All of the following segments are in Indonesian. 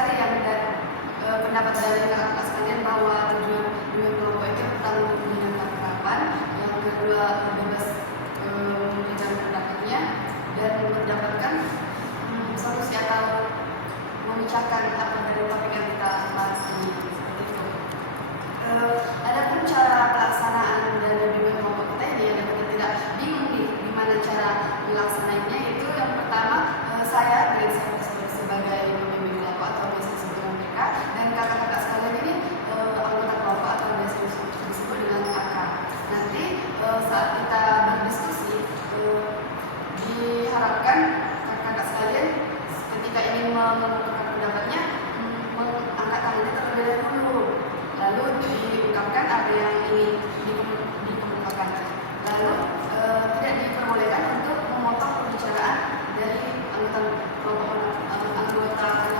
sekali pendapat dari kakak sekalian bahwa tujuan bimbingan kelompok itu pertama untuk menjaga penerapan, yang kedua bebas memberikan pendapatnya dan mendapatkan solusi atau memecahkan apa dari topik yang kita bahas ini. Seperti itu. Adapun cara pelaksanaan dari bimbingan kelompok kita ini, ada kita tidak bingung nih gimana cara melaksanainnya, itu yang pertama saya sebagai pembimbing kelompok atau biasa disebut dengan PK, dan kakak-kakak sekalian ini anggota kelompok atau biasa disebut dengan AK. Nanti saat kita berdiskusi diharapkan kakak-kakak sekalian ketika ingin mengemukakan pendapatnya mengangkat tangannya terlebih dahulu, lalu diungkapkan apa yang ingin dikemukakan, lalu tidak diperbolehkan untuk memotong pembicaraan dari anggota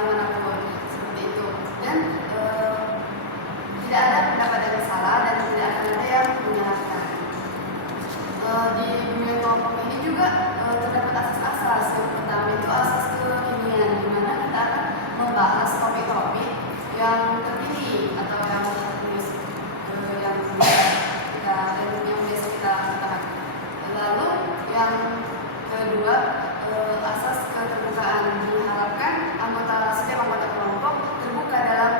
manapun, seperti itu. Dan tidak ada pendapat yang salah dan tidak akan ada yang menyalahkan. Di bimbingan kelompok ini juga terdapat asas-asas. Yang pertama itu asas kekinian, di mana kita akan membahas topik-topik yang terkini atau yang biasa kita bahas. Lalu yang kedua, asas keterbukaan. Diharapkan setiap anggota kelompok terbuka dalam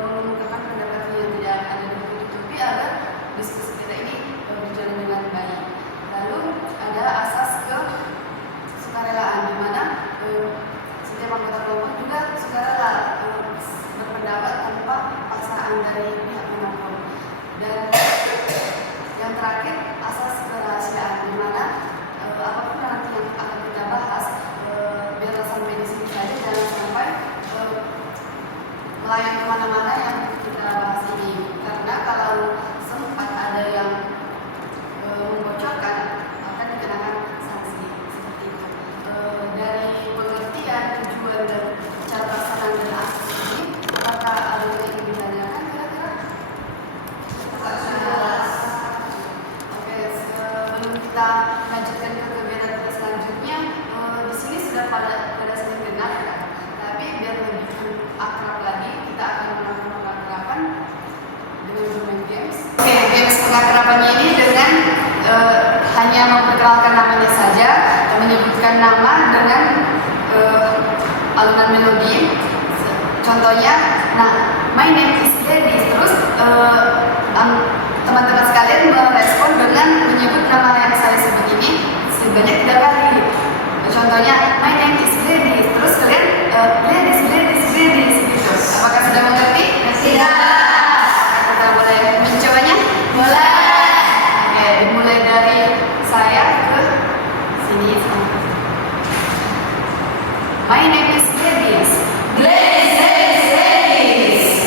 mengemukakan pendapatnya, tidak ada ditutupi agar diskusi kita ini berjalan dengan baik. Lalu ada asas kesukarelaan, di mana setiap anggota kelompok juga sukarela berpendapat tanpa paksaan dari pihak manapun. Dan yang terakhir, asas kerahasiaan, di mana apapun nanti yang akan kita bahas biar sampai di sini saja, jangan sampai melayang kemana-mana yang kita bahas ini, karena kalau sempat ada yang membocorkan akan dikenakan sanksi, seperti itu. Dari pengertian tujuan dan cara pelaksanaan dan asas ini, apakah ada yang ingin ditanyakan kira-kira? Oke, sebelum kita lanjutkan ke kegiatan kita selanjutnya, di sini sudah pada sering dengar ya, tapi biar lebih akrab lagi, kita akan melakukan pengakraban dengan bermain games. Oke, games pengakrabannya ini dengan hanya memperkenalkan namanya saja, menyebutkan nama dengan alunan melodi. Contohnya, my name is Lady. Terus teman-teman sekalian merespon dengan menyebut nama yang saya sebut ini sebanyak 3 kali. Contohnya, my name is Lady. Terus kalian ladies gitu. Apakah sudah mengerti? Tidak. Kita boleh mencobanya? Boleh. Oke, dimulai dari saya ke sini. My name is Ladies. Ladies.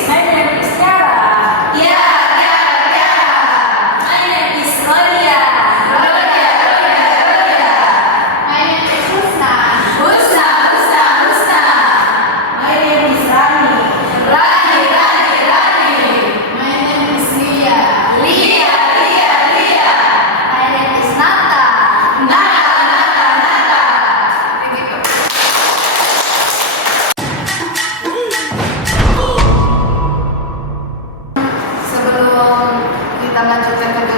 My name is Tiara. Tiara. My name is Rodia. Rodia. My name is Husna. Husna. My name is Rani. Rani. My name is Lia. Lia. My name is Nata. Begitu. Sebelum kita lanjutkan ke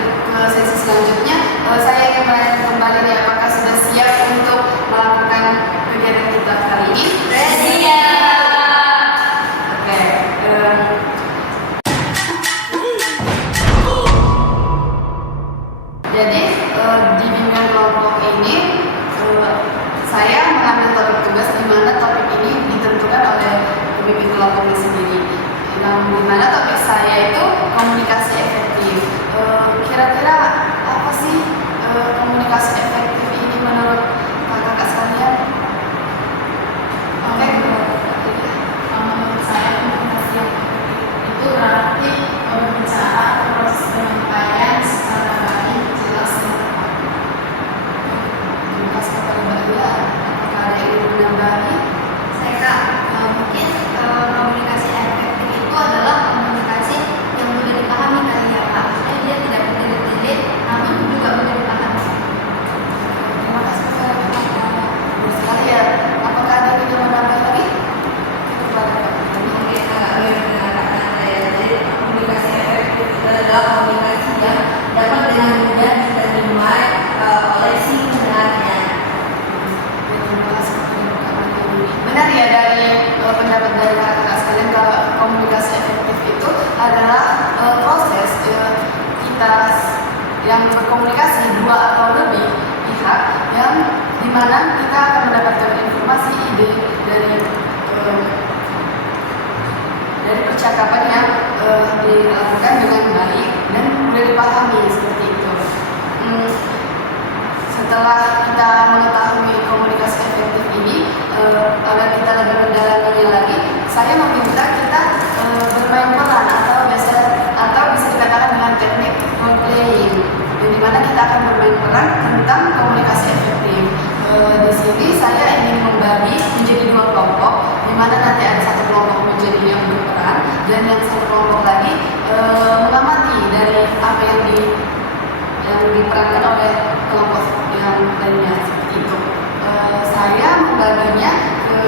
sesi selanjutnya, saya ingin menanyakan kembali nih, apakah sudah siap untuk melakukan kegiatan kita kali ini? Redia. Oke. Jadi di bimbingan kelompok ini saya mengambil topik tugas, di mana topik ini ditentukan oleh pembimbing kelompoknya sendiri. Yang di mana topik saya itu komunikasi efektif. Kira-kira apa sih komunikasi efektif ini menurut kakak-kakak sekalian? Oke. Menurut saya komunikasi yang efektif itu berarti berbicara atau proses penyampaian secara baik, jelas dan tepat. Terima kasih kepada Mbak Lia. Apakah ada yang ingin menambahi? Saya mungkin komunikasi efektif itu adalah komunikasi yang mudah dipahami kali ya Pak. Maksudnya dia tidak bertele-tele, namun juga mudah dipahami. Terima kasih kepada kakak. Bagus sekali ya. Apakah ada yang ingin menambah lagi? Itu kepada kakak. yang berkomunikasi dua atau lebih pihak yang dimana kita akan mendapatkan informasi ide dari percakapan yang dilakukan dengan baik dan mudah dipahami seperti itu. Setelah kita mengetahui komunikasi efektif ini, agar kita lebih mendalaminya lagi, saya meminta kita bermain peran atau bisa dikatakan dengan teknik role playing, di mana kita akan bermain peran tentang komunikasi efektif. Di sini saya ingin membagi menjadi dua kelompok, di mana nanti ada satu kelompok menjadi yang berperan dan yang satu kelompok lagi mengamati dari apa yang diperankan oleh kelompok yang lainnya seperti itu. Saya membaginya ke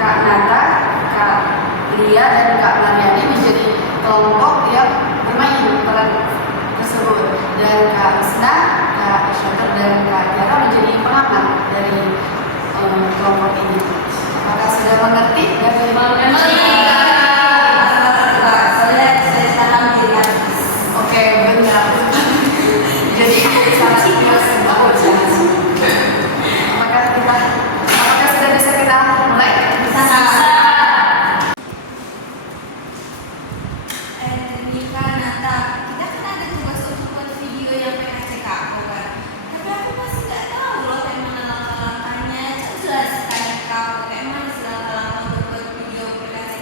Kak Nata, Kak Lia, dan Kak Mariani menjadi kelompok yang bermain peran tersebut, dan Kak Isna, Kak Isyater, dan Kak Tiara menjadi pengamat dari kelompok ini. Apakah sudah mengerti? Oke, benar. Jadi sangat bagus ya. Apakah sudah bisa kita mulai? Nika, Nata, kita kan ada tugas untuk buat video yang PKCK aku kan. Tapi aku masih nggak tahu loh kayak mana langkah-langkahnya. Jelas kan kak, kayak mana sih langkah-langkah untuk buat video PKCK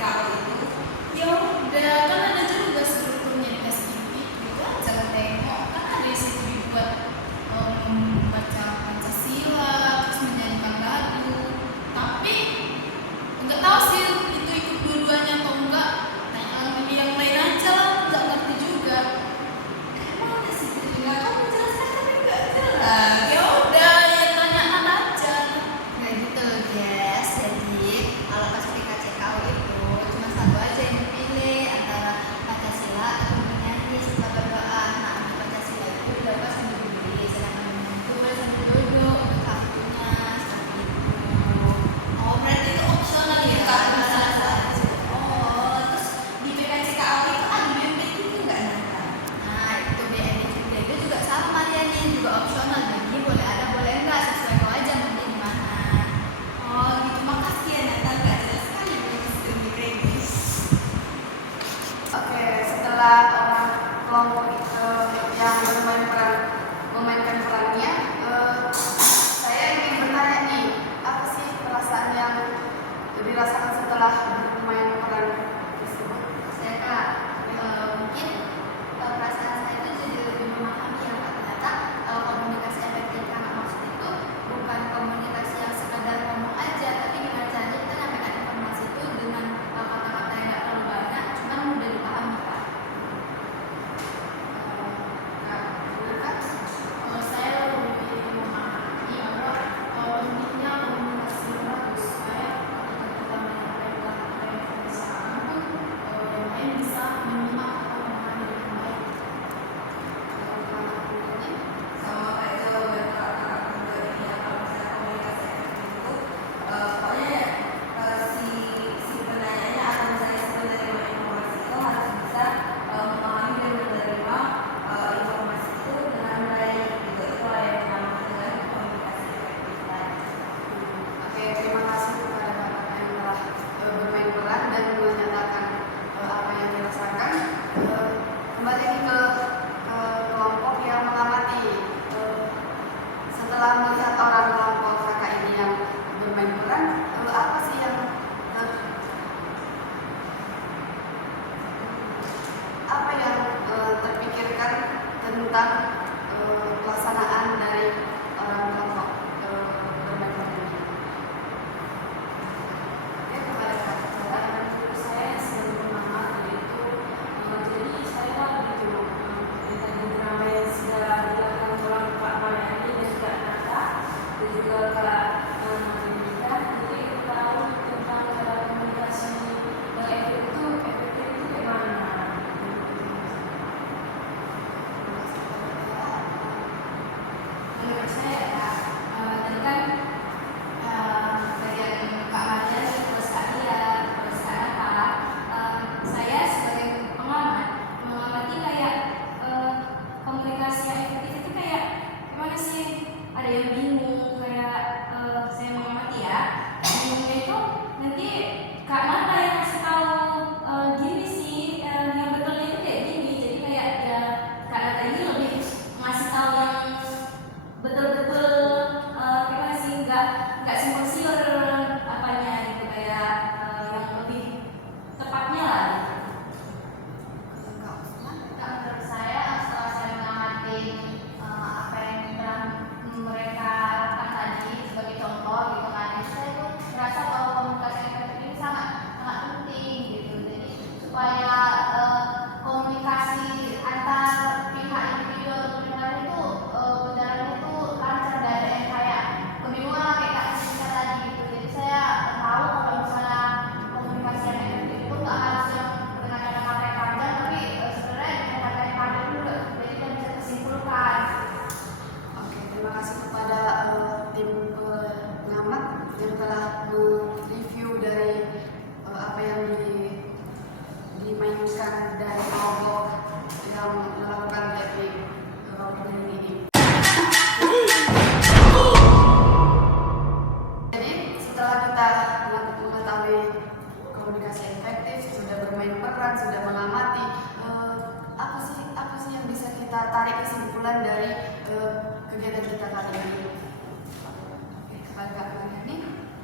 ada yang bingung kayak saya mengamati ya, bingungnya itu nanti kak mana yang kasih tahu gini sih yang betulnya itu kayak gini, jadi kayak ya kak Nata ini lebih ngasih tahu yang betul-betul gimana sih, nggak simpang siur apanya gitu, kayak yang lebih tepatnya lah gitu. Kak, Menurut saya setelah saya mengamati apa yang pernah mereka lakukan tadi sebagai contoh gitu kan, saya itu merasa bahwa komunikasi efektif ini sangat sangat penting gitu. Jadi supaya komunikasi antar pihak individu atau pendengar itu berjalannya itu lancar, dan ada yang kayak kebingungan lah kayak Kak Jessica tadi gitu. Jadi saya tahu kalau misalnya komunikasi yang efektif itu nggak harus yang dengan kata-kata yang panjang, tapi sebenarnya kata-kata yang panjang juga jadi kita bisa kesimpulkan. oke, terima kasih kepada tim pengamat yang telah mereview dari apa yang dimainkan dari kelompok yang melakukan teknik roleplay ini. Jadi setelah kita mengetahui komunikasi efektif, sudah bermain peran, sudah mengamati, apa sih yang bisa kita tarik kesimpulan dari kegiatan kita kali ini? Oke, kepada Kak Mariani.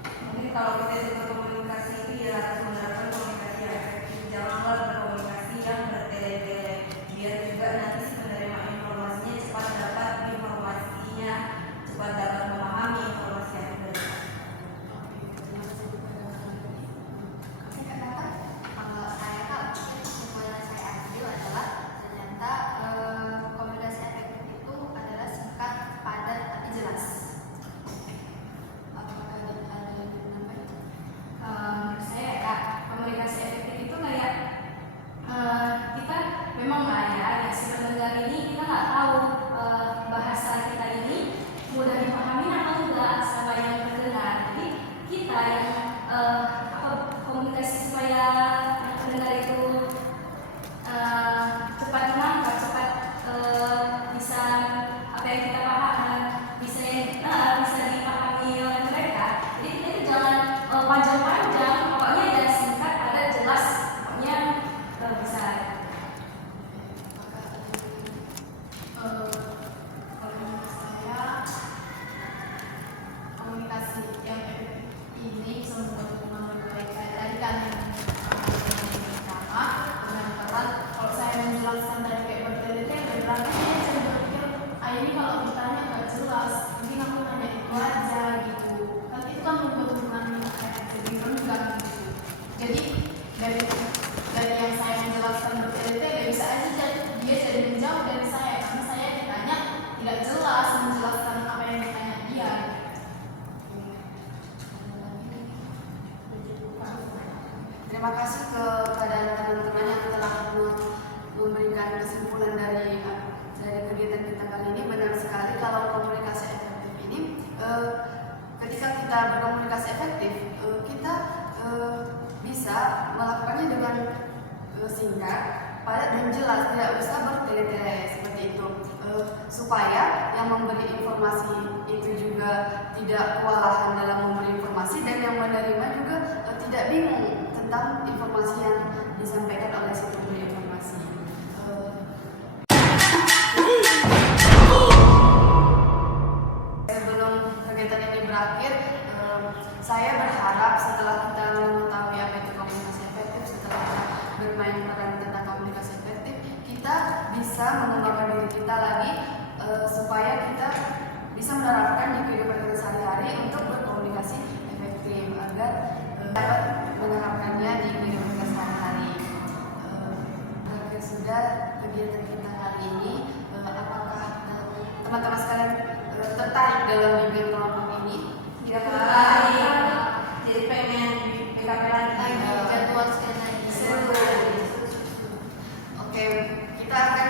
Mungkin kalau kita itu berkomunikasi itu ya harus menerapkan komunikasi yang efektif. Janganlah berkomunikasi yang bertele-tele, biar juga nanti si penerima informasinya cepat dapat informasinya, cepat dapat memahami informasi yang diberikan. Terima kasih kepada Kak Mariani. Kak Nata, kalau saya Kak, mungkin kesimpulan saya ambil adalah ternyata komunikasi efektif itu adalah singkat, padat, tapi jelas. Apakah ada yang menambahkan? Menurut saya Kak, komunikasi efektif itu kayak kita memang lah ya si pendengar ini kita nggak tahu bahasa kita ini mudah dipahami atau enggak sama yang pendengar. Jadi kita yang komunikasi supaya yang pendengar itu cepat menangkap, cepat bisa apa yang kita pahami, bisa dipahami oleh mereka. Jadi kita itu jangan panjang-panjang, pokoknya ya singkat, padat, jelas, pokoknya bisa. Kalau menurut saya komunikasi yang efektif ini bisa membuat hubungan lebih baik. Kayak tadi kan yang pertama dengan peran, kalau saya menjelaskan tadi kayak bertele-tele, berarti saya jadi berpikir ini kalau ditanya nggak jelas, mungkin aku nanya itu aja gitu kan, itu kan membuat hubungan efektif juga gitu. Jadi dari yang saya menjelaskan bertele-tele bisa aja dia jadi menjauh dari saya karena saya ditanya tidak jelas menjelaskan apa yang ditanya dia. Terima kasih kepada teman-teman yang telah memberikan kesimpulan dari kegiatan kita kali ini. Benar sekali kalau komunikasi efektif ini, ketika kita berkomunikasi efektif, kita bisa melakukannya dengan singkat, padat dan jelas, tidak usah bertele-tele seperti itu, supaya yang memberi informasi itu juga tidak kewalahan dalam memberi informasi, dan yang menerima juga tidak bingung tentang informasi yang disampaikan oleh si pemberi informasi. Sebelum kegiatan ini berakhir, saya berharap setelah kita mengetahui apa itu komunikasi efektif, setelah kita bermain peran tentang komunikasi efektif, kita bisa mengembangkan diri kita lagi supaya kita bisa menerapkan di kehidupan kita sehari-hari untuk berkomunikasi efektif agar dapat menerapkannya di kehidupan kita sehari-hari. Berakhir sudah kegiatan kita kali ini. Apakah teman-teman sekalian tertarik dalam bimbingan kelompok ini? Ya, jadi pengen PKP lagi. Jadwal sekali lagi. Oke, kita akan